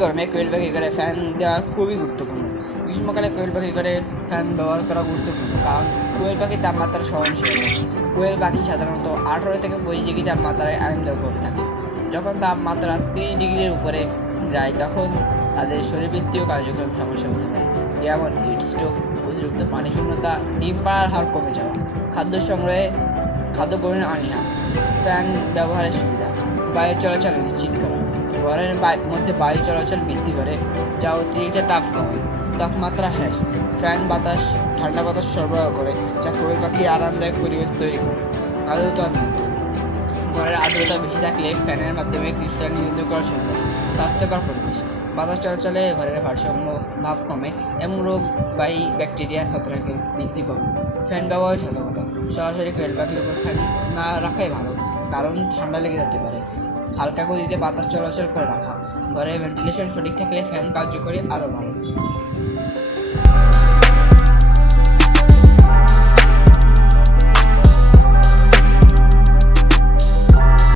গরমে কোয়েল পাখি করে ফ্যান দেওয়া খুবই গুরুত্বপূর্ণ। গ্রীষ্মকালে কোয়েল পাখি করে ফ্যান ব্যবহার করা গুরুত্বপূর্ণ, কারণ কোয়েল পাখির তাপমাত্রা সহনশীলতা। কোয়েল পাখি সাধারণত 18 থেকে 25 ডিগ্রি তাপমাত্রায় আনন্দ করে থাকে। যখন তাপমাত্রা 30 ডিগ্রির উপরে যায় তখন তাদের শরীরবৃত্তীয় কার্যক্রম সমস্যা হতে পারে, যেমন হিট স্ট্রোক, অতিরিক্ত পানি শূন্যতা, ডিম পাড়ার হার কমে যাওয়া। খাদ্য সংগ্রহে খাদ্য গ্রহণে অনীহা। ফ্যান ব্যবহারের সুবিধা: বায়ু চলাচল নিশ্চিত করা। ঘরের মধ্যে বায়ু চলাচল বৃদ্ধি করে, যা অতিরিক্ত তাপ কমায়। তাপমাত্রা হ্রাস: ফ্যান ঠান্ডা বাতাস সরবরাহ করে, যা কোয়েল পাখি আরামদায়ক পরিবেশ তৈরি করে। আর্দ্রতা নিয়ন্ত্রণ: ঘরের আর্দ্রতা বেশি থাকলে ফ্যানের মাধ্যমে কিছুটা নিয়ন্ত্রণ করা সম্ভব। স্বাস্থ্যকর পরিবেশ: বাতাস চলাচলে ঘরের ভারসাম্য ভাব কমে এবং রোগবাহী ব্যাকটেরিয়া ছত্রাকের বৃদ্ধি কমে। ফ্যান ব্যবহার সতর্কতা: সরাসরি কোয়েল পাখির উপর ফ্যান না রাখাই ভালো, কারণ ঠান্ডা লেগে যেতে পারে। হালকা গতিতে বাতাস চলাচল করে রাখা: ঘরের ভেন্টিলেশন সঠিক থাকলে ফ্যান কার্যকরী আরও বাড়ে।